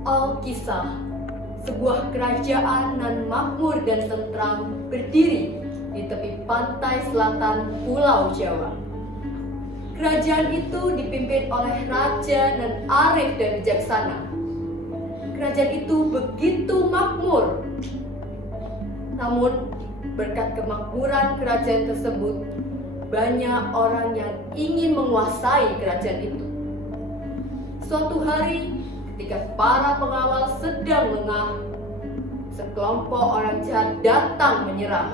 Alkisah, sebuah kerajaan nan makmur dan tentram berdiri di tepi pantai selatan Pulau Jawa. Kerajaan itu dipimpin oleh raja nan arif dan bijaksana. Kerajaan itu begitu makmur. Namun, berkat kemakmuran kerajaan tersebut, banyak orang yang ingin menguasai kerajaan itu. Suatu hari, ketika para pengawal sedang lengah, sekelompok orang jahat datang menyerang.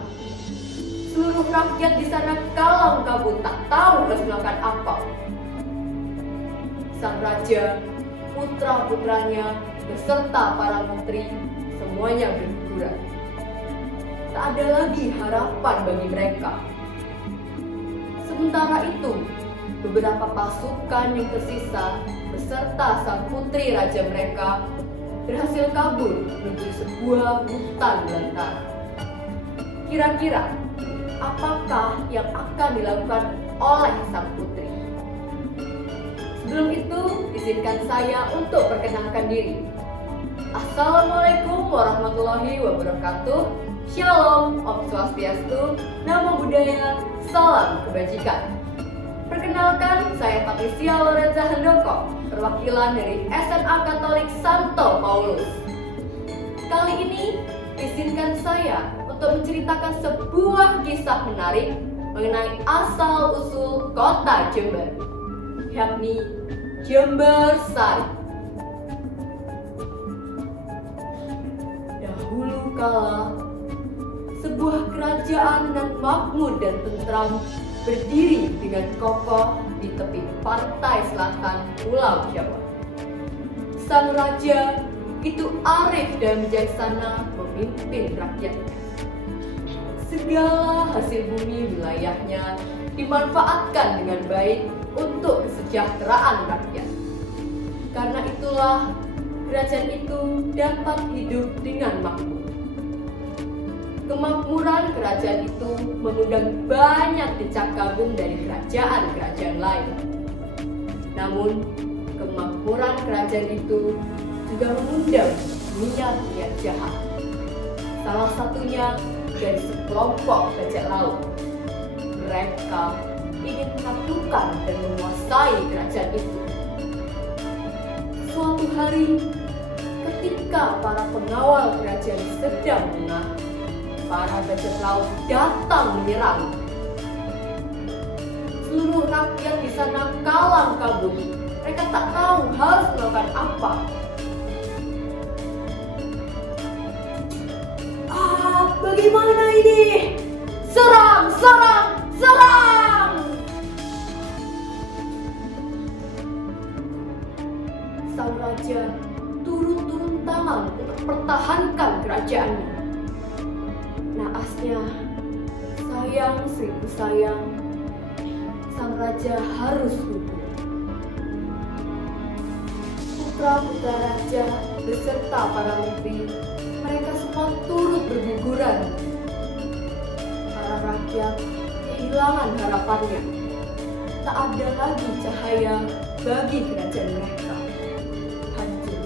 Seluruh rakyat di sana kalang kabut, tak tahu harus melakukan apa. Sang raja, putra-putranya, beserta para menteri, semuanya berguguran. Tak ada lagi harapan bagi mereka. Sementara itu, beberapa pasukan yang tersisa beserta sang putri raja mereka berhasil kabur menuju sebuah hutan belantara. Kira-kira apakah yang akan dilakukan oleh sang putri? Sebelum itu, izinkan saya untuk perkenalkan diri. Assalamualaikum warahmatullahi wabarakatuh. Shalom, Om Swastiastu, Namo Buddhaya, Salam Kebajikan. Perkenalkan, saya Patricia Lorenza Handoko, perwakilan dari SMA Katolik Santo Paulus. Kali ini, izinkan saya untuk menceritakan sebuah kisah menarik mengenai asal-usul kota Jember, yakni Jember Sari. Dahulu kala, sebuah kerajaan yang makmur dan tentram berdiri dengan kokoh di tepi pantai selatan Pulau Jawa. Sang raja itu arif dan bijaksana memimpin rakyatnya. Segala hasil bumi wilayahnya dimanfaatkan dengan baik untuk kesejahteraan rakyat. Karena itulah kerajaan itu dapat hidup dengan makmur. Kemakmuran kerajaan itu mengundang banyak decak kagum dari kerajaan-kerajaan lain. Namun, kemakmuran kerajaan itu juga mengundang niat-niat jahat. Salah satunya dari sekelompok bajak laut. Mereka ingin menaklukkan dan menguasai kerajaan itu. Suatu hari, ketika para pengawal kerajaan sedang lengah, para bajak laut datang menyerang. Seluruh rakyat di sana kalang kabut. Mereka tak tahu harus melakukan apa. Bagaimana ini? Serang, serang, serang! Sang raja turun tangan untuk mempertahankan kerajaannya. Naasnya, sayang seribu sayang, sang raja harus gugur. Putra-putra raja beserta para menteri, mereka semua turut berguguran. Para rakyat kehilangan harapannya. Tak ada lagi cahaya bagi kerajaan mereka. Hancur.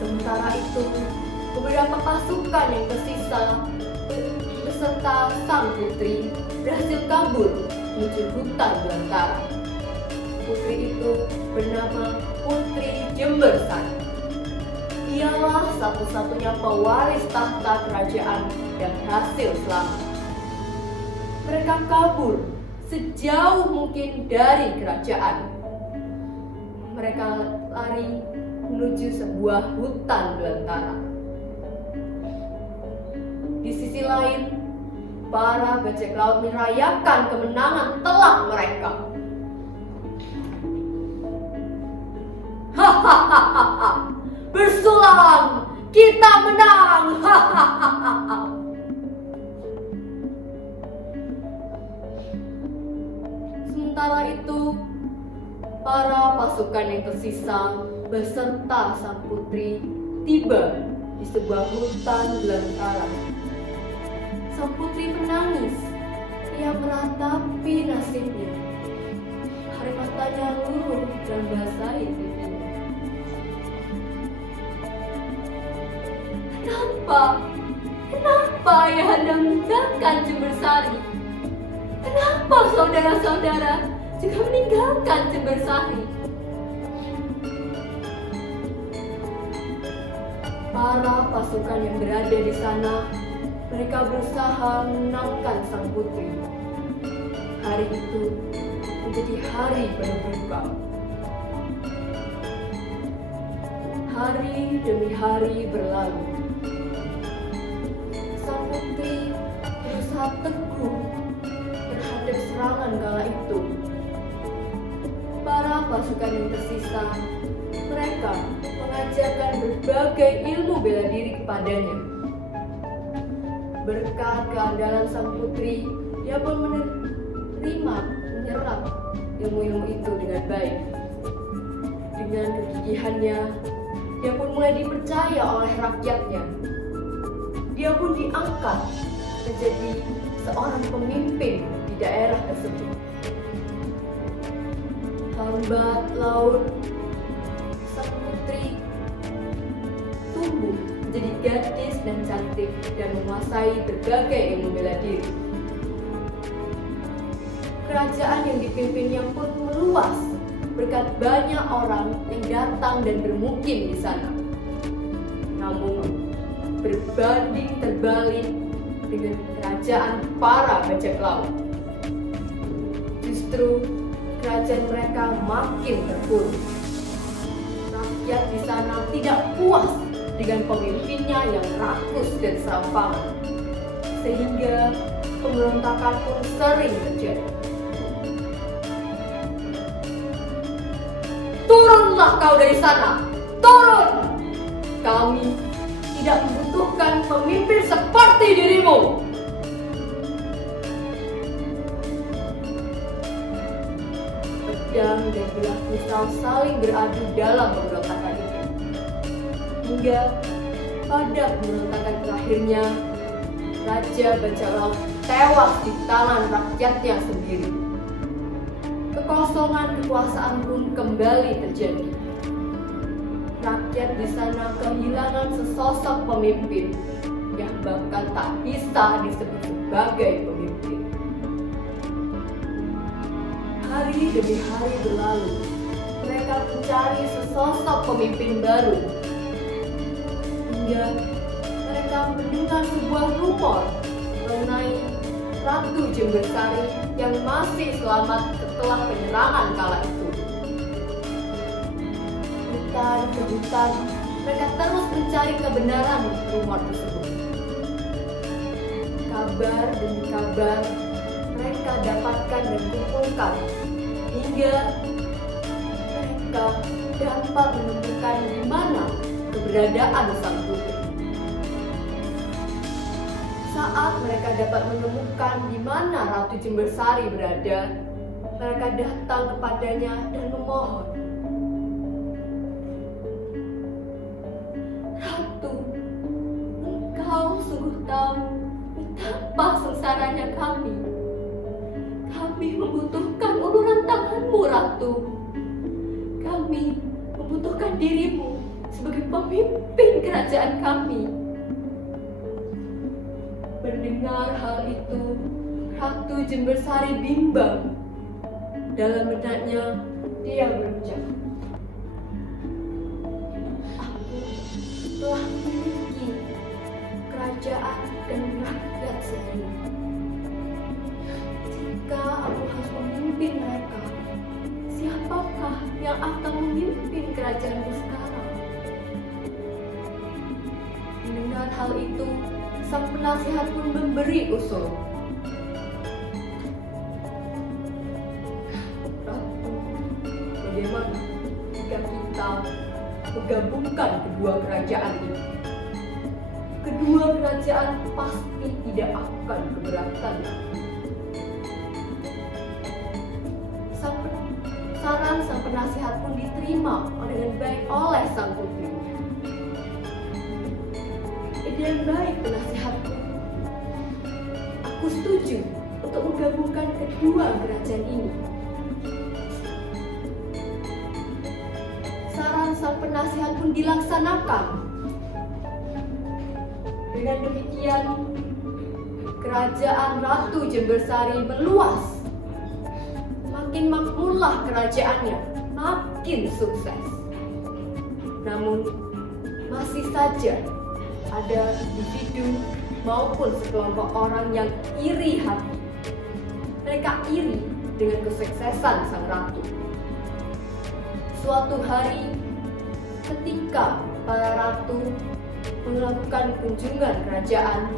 Sementara itu, beberapa pasukan yang tersisa beserta sang putri berhasil kabur menuju hutan belantara. Putri itu bernama Putri Jember Sari. Ialah satu-satunya pewaris tahta kerajaan yang berhasil selamat. Mereka kabur sejauh mungkin dari kerajaan. Mereka lari menuju sebuah hutan belantara. Di sisi lain, para bajak laut merayakan kemenangan telak mereka. Hahaha, bersulang, kita menang. Hahaha. Sementara itu, para pasukan yang tersisa beserta sang putri tiba di sebuah hutan belantara. Sang putri menangis. Ia meratapi nasibnya. Air matanya luruh dan basahi pipinya. Kenapa ayahanda meninggalkan Jembersari? Kenapa saudara-saudara juga meninggalkan Jembersari? Para pasukan yang berada di sana, mereka berusaha menenangkan sang putri. Hari itu menjadi hari penuh duka. Hari demi hari berlalu. Sang putri berusaha teguh terhadap serangan kala itu. Para pasukan yang tersisa, mereka mengajarkan berbagai ilmu bela diri kepadanya. Berkat keandalan sang putri, dia pun menyerap ilmu-ilmu itu dengan baik. Dengan kegigihannya, dia pun mulai dipercaya oleh rakyatnya. Dia pun diangkat menjadi seorang pemimpin di daerah tersebut. Lambat laun, sang putri tumbuh menjadi gadis dan cantik dan menguasai berbagai ilmu bela diri. Kerajaan yang dipimpinnya pun meluas berkat banyak orang yang datang dan bermukim di sana. Namun, berbanding terbalik dengan kerajaan para bajak laut. Justru kerajaan mereka makin terpuruk. Rakyat di sana tidak puas dengan pemimpinnya yang rakus dan serampangan, sehingga pemberontakan pun sering terjadi. Turunlah kau dari sana! Turun! Kami tidak membutuhkan pemimpin seperti dirimu! Pedang dan bilah pisau saling beradu dalam pemberontakan itu. Hingga pada pemberontakan terakhirnya, Raja Bajak Laut tewas di tangan rakyatnya sendiri. Kekosongan kekuasaan pun kembali terjadi. Rakyat di sana kehilangan sesosok pemimpin yang bahkan tak bisa disebut sebagai pemimpin. Hari demi hari berlalu, mereka mencari sesosok pemimpin baru. Hingga mereka mendengar sebuah rumor mengenai Ratu Jembersari yang masih selamat setelah penyerangan kala itu. Hutan ke hutan, mereka terus mencari kebenaran rumor tersebut. Kabar demi kabar mereka dapatkan dan kumpulkan hingga mereka dapat menemukan di mana keberadaan sang putri. Saat mereka dapat menemukan di mana Ratu Jembersari berada, mereka datang kepadanya dan memohon, "Ratu, engkau sungguh tahu betapa sengsaranya kami. Kami membutuhkan uluran tanganmu, Ratu. Kami membutuhkan dirimu sebagai pemimpin kerajaan kami." Mendengar hal itu, Ratu Jembersari bimbang. Dalam benaknya, dia berucap, "Aku telah memiliki kerajaan dan rakyat sendiri. Jika aku harus memimpin mereka, siapakah yang akan memimpin kerajaanku sekarang?" Mendengar hal itu, sang penasihat pun memberi usul. "Ratu, bagaimana jika kita menggabungkan kedua kerajaan ini? Kedua kerajaan pasti tidak akan keberatan." Saran sang penasihat pun diterima dengan baik oleh sang putri. "Ide yang baik, penasihatku. Aku setuju untuk menggabungkan kedua kerajaan ini." Saran sang penasihat pun dilaksanakan. Dengan demikian, kerajaan Ratu Jembersari meluas. Makin makmurlah kerajaannya, makin sukses. Namun, masih saja ada individu maupun sekelompok orang yang iri hati. Mereka iri dengan kesuksesan sang ratu. Suatu hari, ketika para ratu melakukan kunjungan kerajaan,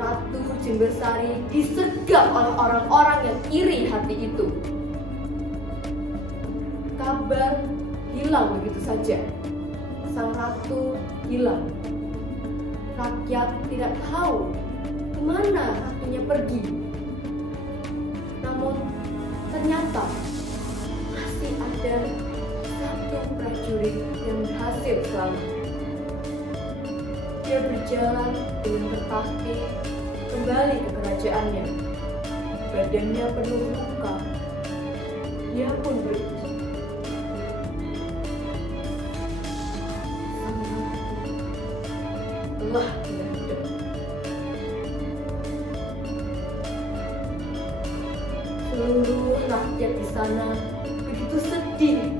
Ratu Jembersari disergap oleh orang-orang yang iri hati itu. Kabar hilang begitu saja. Sang ratu hilang. Rakyat tidak tahu kemana ratunya pergi. Namun ternyata masih ada satu prajurit yang berhasil selamat. Dia berjalan dengan tertatih kembali ke kerajaannya. Badannya penuh luka. Dia pun pergi. Sang ratu telah tidak ada. Seluruh rakyat di sana begitu sedih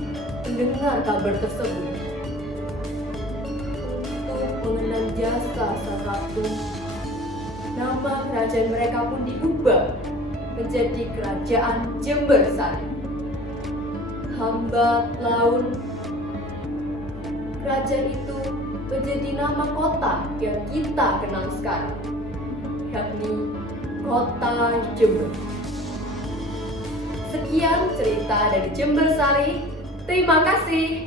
mendengar kabar tersebut. Mengenang jasa sang ratu, nama kerajaan mereka pun diubah menjadi Kerajaan Jembersari. Hambat Laun. Kerajaan itu menjadi nama kota yang kita kenal sekarang, yakni Kota Jember. Sekian cerita dari Jembersari. Terima kasih.